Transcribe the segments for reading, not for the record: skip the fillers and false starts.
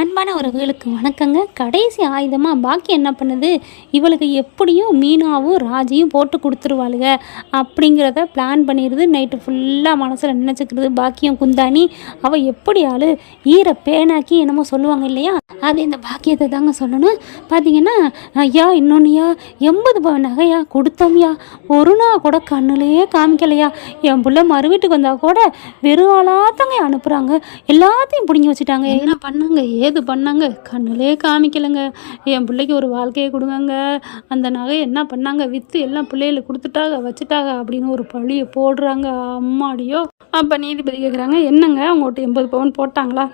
அன்பான உறவுகளுக்கு வணக்கங்க. கடைசி ஆயுதமாக பாக்கி என்ன பண்ணுது, இவளுக்கு எப்படியும் மீனாவும் ராஜியும் போட்டு கொடுத்துருவாளுக அப்படிங்கிறத பிளான் பண்ணிடுது. நைட்டு ஃபுல்லாக மனசில் நினச்சிக்கிறது. பாக்கியம் குந்தாணி அவள் எப்படி ஆள் ஈர பேனாக்கி என்னமோ சொல்லுவாங்க இல்லையா, அது இந்த பாக்கியத்தை தாங்க சொல்லணும். பார்த்தீங்கன்னா, ஐயா இன்னொன்னையா 80 பவன் நகையா கொடுத்தோம்யா, ஒரு நாள் கூட கண்ணுலையே காமிக்கலையா, என் பிள்ளை மறு வீட்டுக்கு வந்தால் கூட வெறும் ஆளாத்தாங்க அனுப்புகிறாங்க, எல்லாத்தையும் பிடிங்கி வச்சுட்டாங்க, என்ன பண்ணாங்க ஏது பண்ணாங்க கண்ணுலே காமிக்கலைங்க, என் பிள்ளைக்கு ஒரு வாழ்க்கையை கொடுங்க, அந்த நகை என்ன பண்ணாங்க விற்று எல்லாம் பிள்ளைகளுக்கு கொடுத்துட்டாங்க வச்சுட்டாங்க அப்படின்னு ஒரு பழியை போடுறாங்க. அம்மாடியோ. அப்போ நீதிபதி கேட்குறாங்க, என்னங்க அவங்கள்ட்ட 80 பவுன் போட்டாங்களா?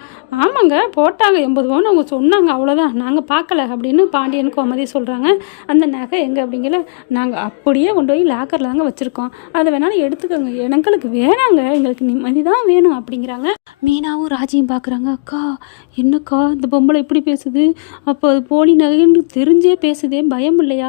ஆமாங்க போட்டாங்க 80 பவுன் அவங்க சொன்னாங்க, அவ்வளோதான், நாங்கள் பார்க்கல அப்படின்னு பாண்டியனுக்கு கோமதி சொல்கிறாங்க. அந்த நகை எங்கே அப்படிங்கல, நாங்கள் அப்படியே கொண்டு போய் லாக்கரில் தாங்க வச்சுருக்கோம், அதை வேணாலும் எடுத்துக்கோங்க, எங்களுக்கு வேணாங்க, எங்களுக்கு நிம்மதி தான் வேணும் அப்படிங்கிறாங்க. மீனாவும் ராஜியும் பார்க்குறாங்க. அக்கா என்னக்கா இந்த பொம்பளை இப்படி பேசுது, அப்போ அது போலி நகைன்னு தெரிஞ்சே பேசுதே, பயம் இல்லையா?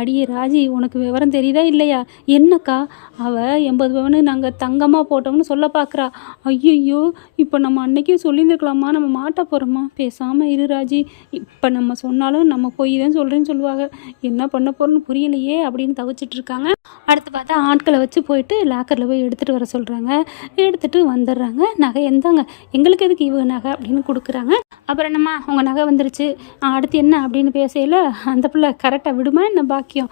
அடியே ராஜி உனக்கு விவரம் தெரியுதா இல்லையா? என்னக்கா அவள் 80 பவுன் நாங்கள் தங்கமாக போட்டோம்னு சொல்ல பார்க்குறா. ஐயோ இப்போ நம்ம அன்னைக்கே சொல்லியிருந்துருக்கலாமா, நம்ம மாட்ட போகிறோமா? பேசாமல் இரு ராஜி, இப்போ நம்ம சொன்னாலும் நம்ம போய் தான் சொல்கிறேன்னு சொல்லுவாங்க, என்ன பண்ண போகிறோன்னு புரியலையே அப்படின்னு தவிச்சிட்டு இருக்காங்க. அடுத்து பார்த்தா ஆட்களை வச்சு போயிட்டு லாக்கரில் போய் எடுத்துகிட்டு வர சொல்கிறாங்க. எடுத்துகிட்டு வந்துடுறாங்க. நகை எந்தாங்க, எங்களுக்கு எதுக்கு இவங்க நகை அப்படின்னு கொடுக்குறாங்க. அப்புறம் என்னம்மா உங்கள் நகை வந்துருச்சு, அடுத்து என்ன அப்படின்னு பேசையில் அந்த பிள்ளை கரெக்டாக விடுமா என்ன பாக்கியம்,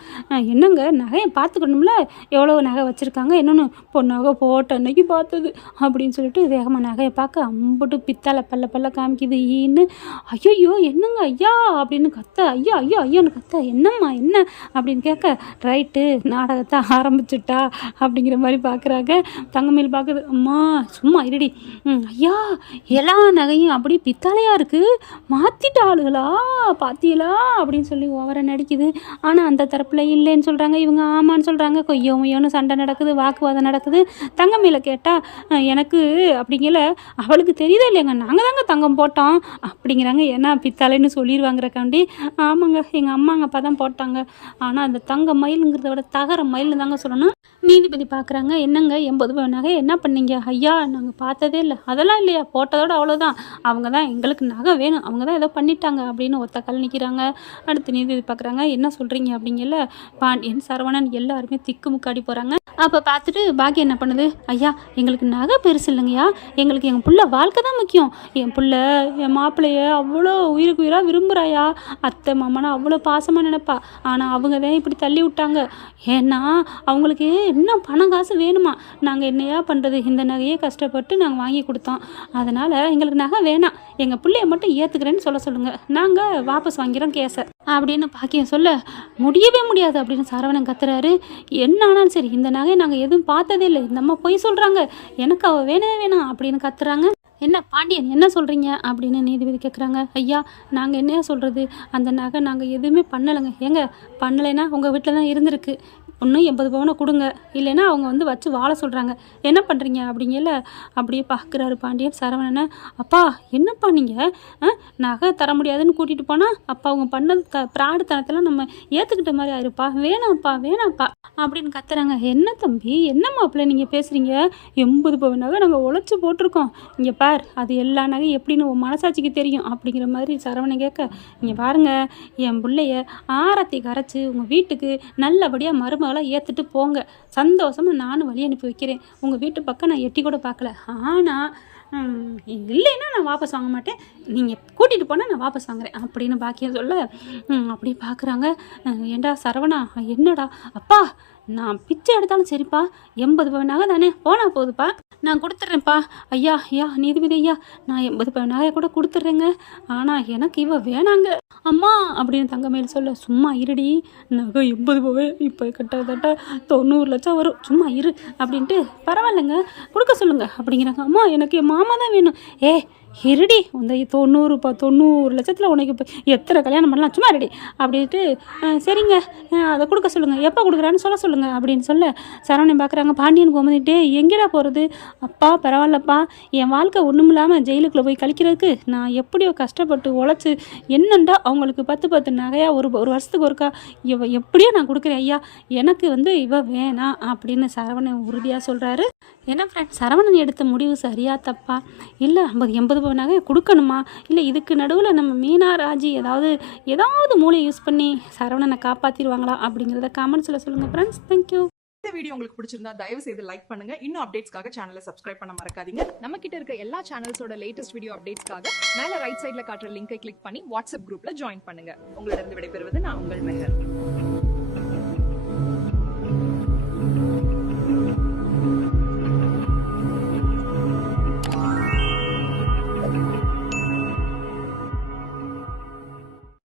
என்னங்க நகையை பார்த்துக்கணும்ல, எவ்வளோ நகை வச்சுருக்காங்க, என்னென்னு இப்போ நகை போட்ட அன்னைக்கு பார்த்தது அப்படின்னு சொல்லிட்டு வேகமாக நகையை பார்க்க அம்புட்டு பித்தால பல்ல காமிக்குது ஈன்னு. ஐயோ என்னங்க ஐயா அப்படின்னு கத்த, ஐயா ஐயா ஐயான்னு கத்த, என்னம்மா என்ன அப்படின்னு கேட்க, ரைட்டு நாடகத்தை ஆரம்பிச்சுட்டா அப்படிங்கிற மாதிரி பார்க்குறாங்க. தங்கமேல் பார்க்குது, அம்மா சும்மா இருடி, ஐயா எல்லா நகையும் அப்படி பித்தாலையாக இருக்குது, மாற்றிட்ட ஆளுகளா பாத்தியலா அப்படின்னு சொல்லி ஓவர நடிக்குது. ஆனால் அந்த தரப்பில் இல்லைன்னு சொல்கிறாங்க, இவங்க ஆமான்னு சொல்கிறாங்க. கொய்யோன்னு சண்டை நடக்குது, வாக்குவாதம் நடக்குது. தங்கமேல கேட்டால் எனக்கு அப்படிங்கல, அவளுக்கு தெரியுதா இல்லையாங்க, நாங்கள் தாங்க தங்கம் போட்டோம் அப்படிங்கிறாங்க. ஏன்னா பித்தாலைன்னு சொல்லிடுவாங்கிறக்காண்டி, ஆமாங்க எங்கள் அம்மாங்க அப்போ தான் போட்டாங்க, ஆனால் அந்த தங்க மயிலுங்கிறத விட தகர மயில்னு தாங்க சொல்லணும். நீதிபதி பார்க்குறாங்க, என்னங்க 80 பவுன் நகை என்ன பண்ணீங்க? ஐயா நாங்கள் பார்த்ததே இல்லை, அதெல்லாம் இல்லையா, போட்டதோட அவ்வளோதான், அவங்க தான் எங்களுக்கு நகை வேணும், அவங்க தான் ஏதோ பண்ணிட்டாங்க அப்படின்னு ஒத்த கல் நிற்கிறாங்க. அடுத்து நீதிபதி பார்க்குறாங்க, என்ன சொல்கிறீங்க அப்படிங்கல, பாண்டியன் சரவணன் எல்லாருமே திக்கு முக்காடி போகிறாங்க. அப்போ பார்த்துட்டு பாக்கியம் என்ன பண்ணுது, ஐயா எங்களுக்கு நகை பெருசு இல்லைங்கய்யா, எங்களுக்கு எங்கள் புள்ள வாழ்க்கை தான் முக்கியம், என் புள்ள என் மாப்பிள்ளைய அவ்வளோ உயிருக்கு உயிராக விரும்புகிறாயா, அத்தை மாமனா அவ்வளோ பாசமாக நினைப்பா, ஆனால் அவங்க தான் இப்படி தள்ளி விட்டாங்க, ஏன்னா அவங்களுக்கு இன்னும் பணம் காசு வேணுமா, நாங்கள் என்னையா பண்ணுறது, இந்த நகையே கஷ்டப்பட்டு நாங்கள் வாங்கி கொடுத்தோம், அதனால் எங்களுக்கு நகை வேணாம், எங்கள் பிள்ளைய மட்டும் ஏற்றுக்கிறேன்னு சொல்லுங்கள், நாங்கள் வாபஸ் வாங்கிறோம் கேஸை அப்படின்னு பாக்கியம் சொல்ல, முடியவே முடியாது அப்படின்னு சரவணன் கத்துறாரு. என்ன ஆனாலும் சரி இந்த நகையை நாங்கள் எதுவும் பார்த்ததே இல்லை, இந்த அம்மா பொய் சொல்கிறாங்க, எனக்கு அவள் வேணவே வேணாம் அப்படின்னு கத்துறாங்க. என்ன பாண்டியன் என்ன சொல்கிறீங்க அப்படின்னு நீதிபதி கேட்குறாங்க. ஐயா நாங்கள் என்னையா சொல்கிறது, அந்த நகை நாங்கள் எதுவுமே பண்ணலைங்க, ஏங்க பண்ணலைன்னா உங்கள் வீட்டில் தான் இருந்திருக்கு, ஒன்று 80 பவுனை கொடுங்க, இல்லைன்னா அவங்க வந்து வச்சு வாழ சொல்கிறாங்க, என்ன பண்ணுறீங்க அப்படிங்கல. அப்படியே பார்க்குறாரு பாண்டியன் சரவணனை. அப்பா என்னப்பா நீங்கள் நகை தர முடியாதுன்னு கூட்டிகிட்டு போனால் அப்பா அவங்க பண்ணது பிராடுத்தனத்தெல்லாம் நம்ம ஏற்றுக்கிட்ட மாதிரி ஆயிருப்பா, வேணாம்ப்பா அப்படின்னு கத்துறாங்க. என்ன தம்பி என்ன மாப்பிள்ளை நீங்கள் பேசுகிறீங்க, 80 பவுன் நகை நாங்கள் உழைச்சி போட்டிருக்கோம், இங்கே பார் அது எல்லா நகை எப்படின்னு உன் மனசாட்சிக்கு தெரியும் அப்படிங்கிற மாதிரி சரவணன் கேட்க, இங்கே பாருங்கள் என் பிள்ளைய ஆரத்தி கரைச்சி உங்கள் வீட்டுக்கு நல்லபடியாக மருமகளாக ஏற்றுட்டு போங்க, சந்தோஷமாக நானும் வழி அனுப்பி வைக்கிறேன், உங்கள் வீட்டு பக்கம் நான் எட்டி கூட பார்க்கல, ஆனால் இல்லைன்னா நான் வாபஸ் வாங்க மாட்டேன், நீங்கள் கூட்டிகிட்டு போனால் நான் வாபஸ் வாங்குறேன் அப்படின்னு பாக்கியம் சொல்ல, அப்படியே பார்க்குறாங்க. ஏண்டா சரவணா என்னடா, அப்பா நான் பிச்சை எடுத்தாலும் சரிப்பா, 80 பவுன் நகை தானே போனால் போகுதுப்பா, நான் கொடுத்துட்றேன்ப்பா, ஐயா நீதிபதி ஐயா நான் 80 பவுன் நகையை கூட கொடுத்துட்றேங்க, ஆனால் எனக்கு இவ வேணாங்க அம்மா அப்படின்னு தங்கமேல் சொல்ல, சும்மா இருடி, நகை 80 பவுன் இப்போ கிட்டத்தட்ட 90 லட்சம் வரும், சும்மா இரு அப்படின்ட்டு, பரவாயில்லைங்க கொடுக்க சொல்லுங்க அப்படிங்கிறாங்க. அம்மா எனக்கு என் மாமா தான் வேணும், இருடி இந்த 90 லட்சத்தில் உனக்கு இப்போ எத்தனை கல்யாணம் பண்ணலாம், சும்மா ரெடி அப்படின்ட்டு, சரிங்க அதை கொடுக்க சொல்லுங்கள், எப்போ கொடுக்குறான்னு சொல்லுங்கள் அப்படின்னு சொல்ல, சரவணன் பார்க்குறாங்க. பாண்டியன் கோமதிட்டே எங்கேடா போகிறது, அப்பா பரவாயில்லப்பா, என் வாழ்க்கை ஒன்றும் இல்லாமல் ஜெயிலுக்குள்ளே போய் கழிக்கிறதுக்கு நான் எப்படியோ கஷ்டப்பட்டு உழைச்சி என்னண்டா அவங்களுக்கு 10 நகையாக ஒரு வருஷத்துக்கு ஒருக்கா எப்படியோ நான் கொடுக்குறேன் ஐயா, எனக்கு வந்து இவ வேணாம் அப்படின்னு சரவணன் உறுதியாக சொல்கிறாரு. என்ன ஃப்ரெண்ட் சரவணன் எடுத்த முடிவு சரியா தப்பா, இல்லை 80 நகையை கொடுக்கணுமா, இல்லை இதுக்கு நடுவில் நம்ம மீனா ராஜி ஏதாவது மூளையை யூஸ் பண்ணி சரவணனை காப்பாற்றிடுவாங்களா அப்படிங்கிறத கமெண்ட்ஸில் சொல்லுங்கள் ஃப்ரெண்ட்ஸ். தேங்க்யூ. இந்த வீடியோ உங்களுக்கு பிடிச்சிருந்தா தயவு செய்து லைக் பண்ணுங்க. இன்னும் அப்டேட்ஸ்க்காக சேனலை சப்ஸ்கிரைப் பண்ண மறக்காதீங்க. நம்ம கிட்ட இருக்க எல்லா சேனல்ஸோட லேட்டஸ்ட் வீடியோ அப்டேட்ஸ்க்காக மேல ரைட் சைடுல காட்டுற லிங்கை கிளிக் பண்ணி வாட்ஸ்அப் குரூப்ல ஜாயின் பண்ணுங்க. உங்களிடம் விடைபெறுவது நான் உங்கள் மெஹர்.